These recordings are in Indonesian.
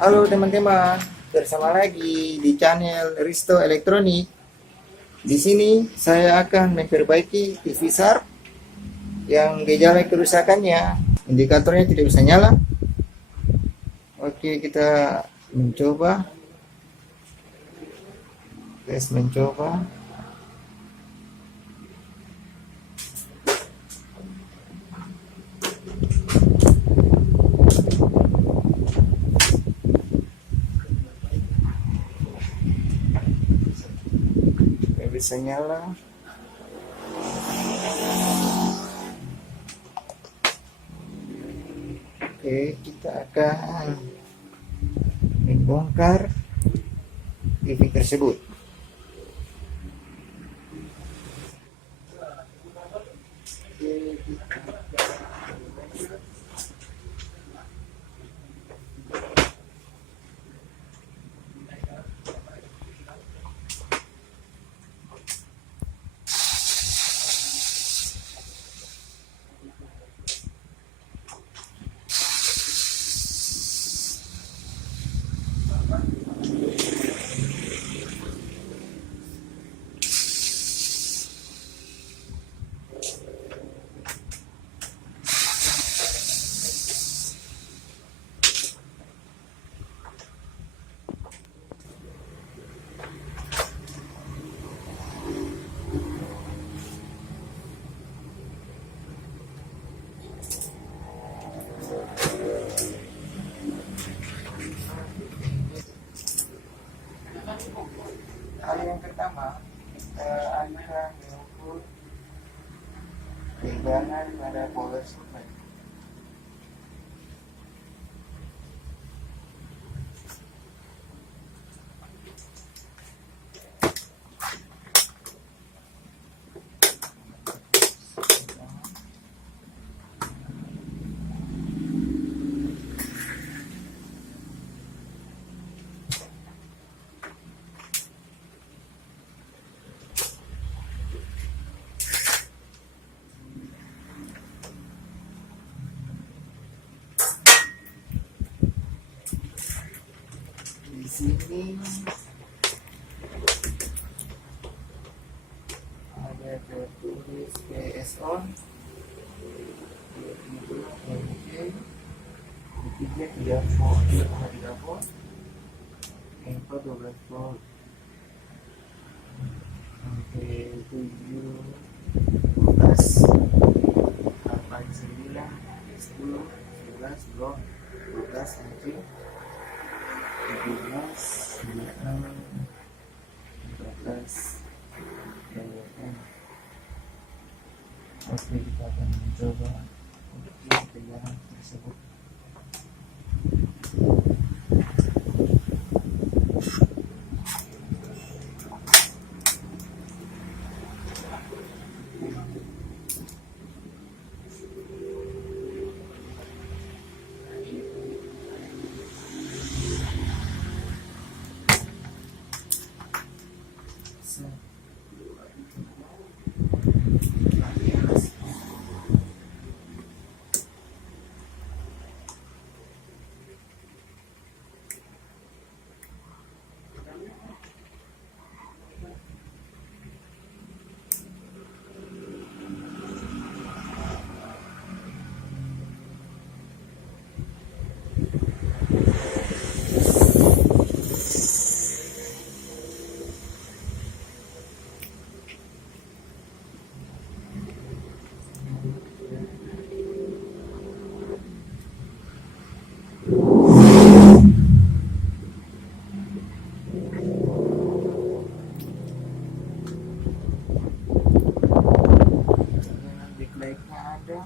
Halo teman-teman, bersama lagi di channel Risto Elektronik. Di sini saya akan memperbaiki TV Sharp yang gejala kerusakannya, indikatornya tidak bisa nyala. Oke, kita mencoba, tes mencoba. Tidak bisa nyala. Oke, kita akan membongkar TV tersebut. Hal yang pertama, kita akan mengukur tegangan pada power supply. Di sini ada tertulis PS on, ketiga 3 volt, 3 volt, yang keempat 12 volt, sampai 7, 12, 8, 9, 10, 11, 12, 17, 16, 14, Oke, kita akan mencoba untuk tegangan tersebut. Backlightnya ada.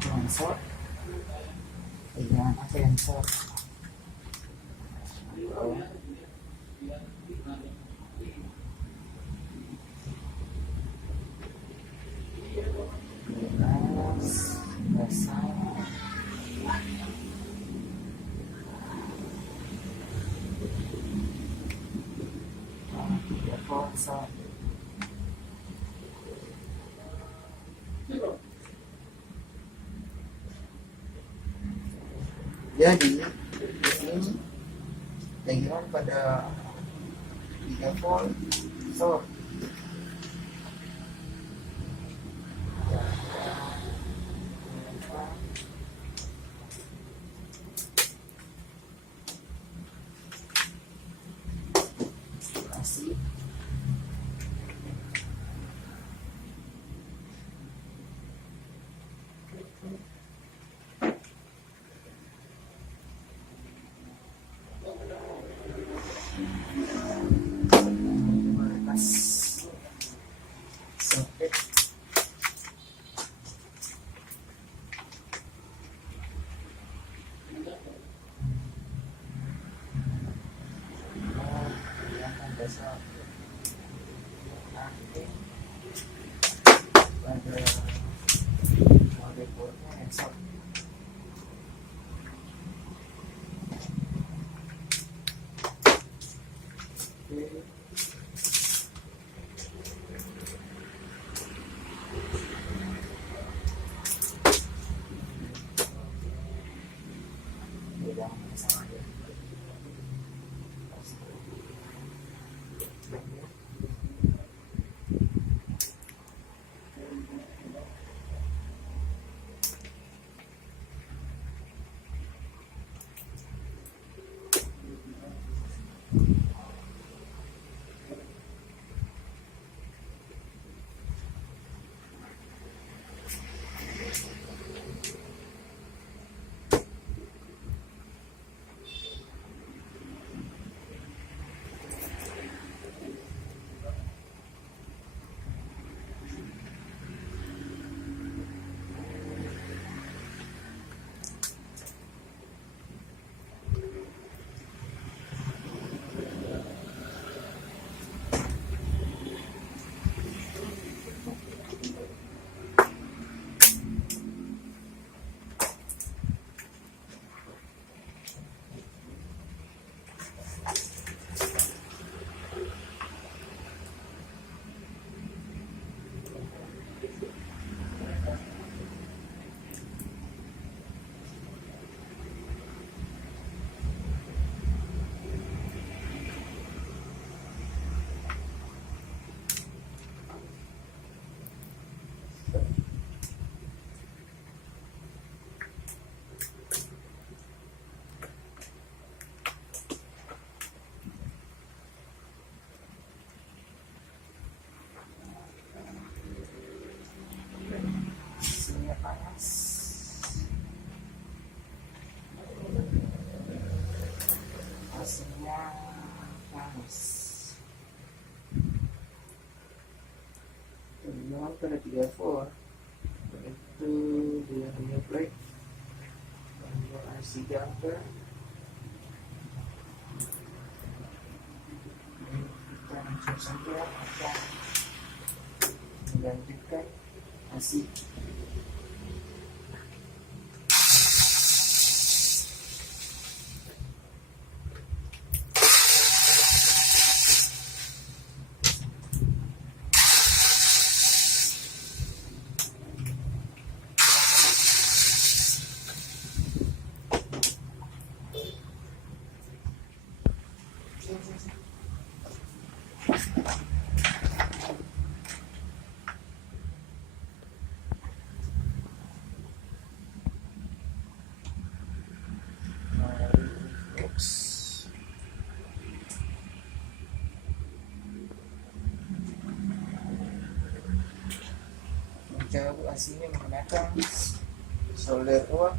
apa yang short, dengan apa yang short. Jadi di sini tegangan pada 3 volt short. Kasih soket yang dasar nanti pada motherboardnya yang short. Oke. Hasilnya panas. Tegangan pada 3 volt itu dia punya plate dan IC jumper. Kita langsung saja akan menggantikan IC. Mencabup aslinya menggunakan solder uap.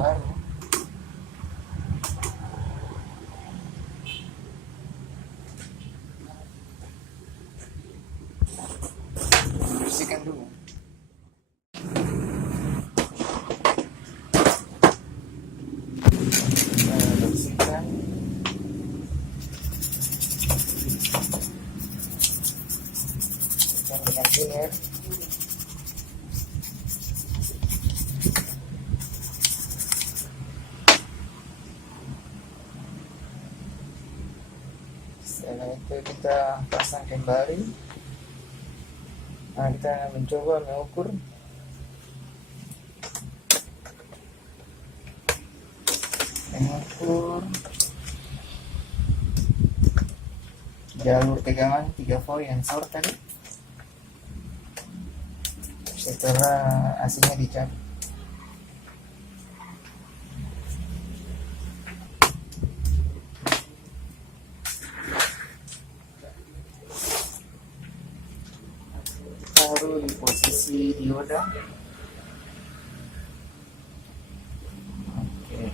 baru. Bersihkan dulu. Bersihkan. Dengan cleaner. Setelah itu kita pasang kembali. Nah, kita mencoba mengukur jalur tegangan 3 volt yang short tadi. Setelah AC-nya dicabut, taruh di posisi dioda. Oke.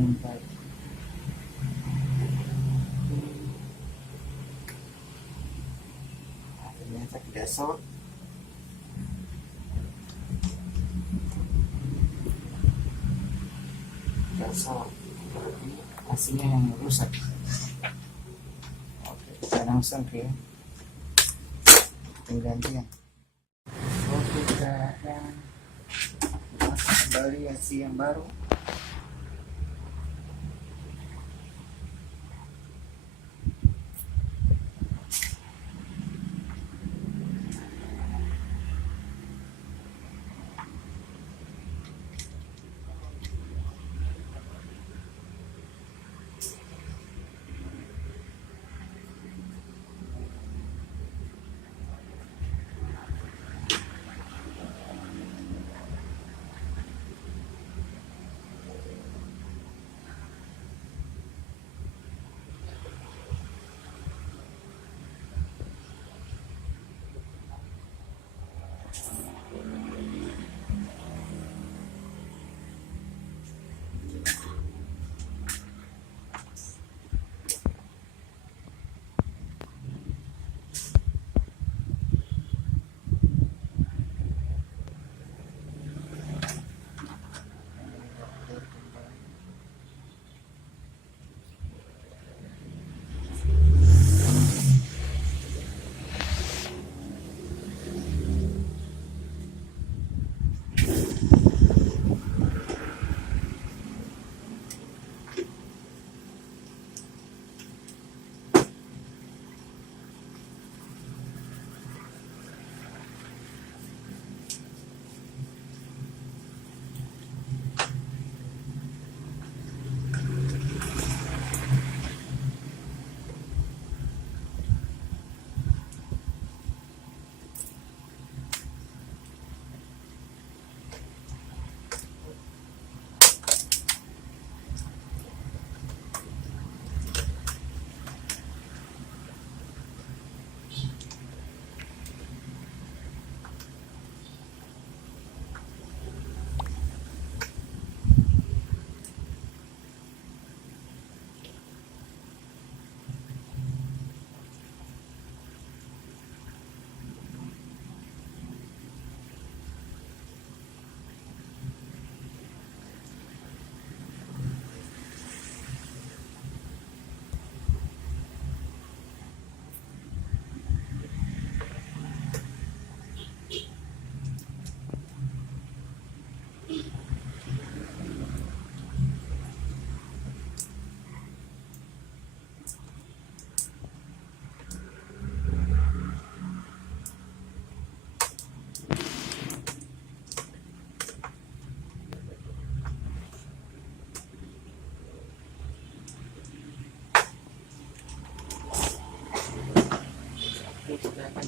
Baik. Nah, ternyata tidak short. Tidak short. Berarti AC-nya yang rusak. Oke, kita langsung ke penggantian. Oke, kita akan pasang kembali AC yang baru.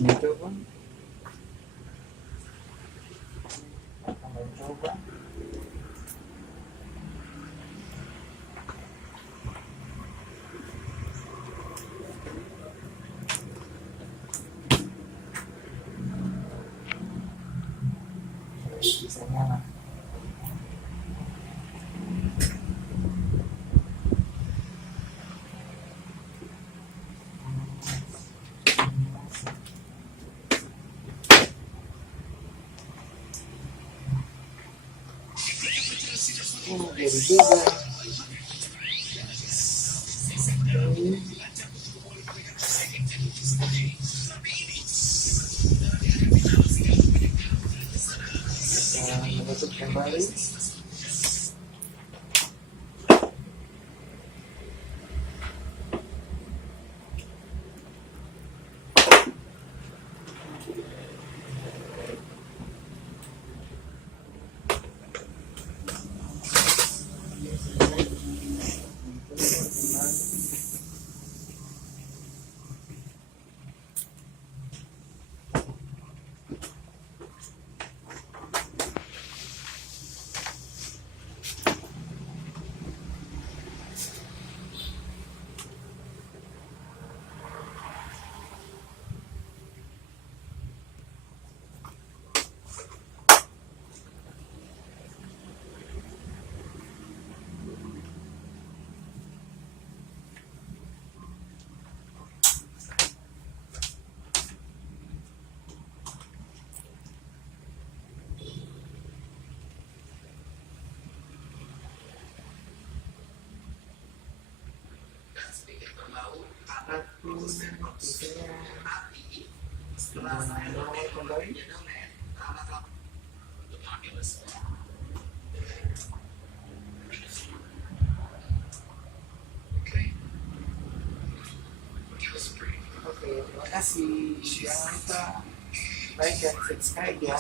gitu pun akan mencoba. Bisa nyala. Jadi juga. Kita menutup kembali. Kembali. Oke, terima kasih. Jangan lupa like dan subscribe ya.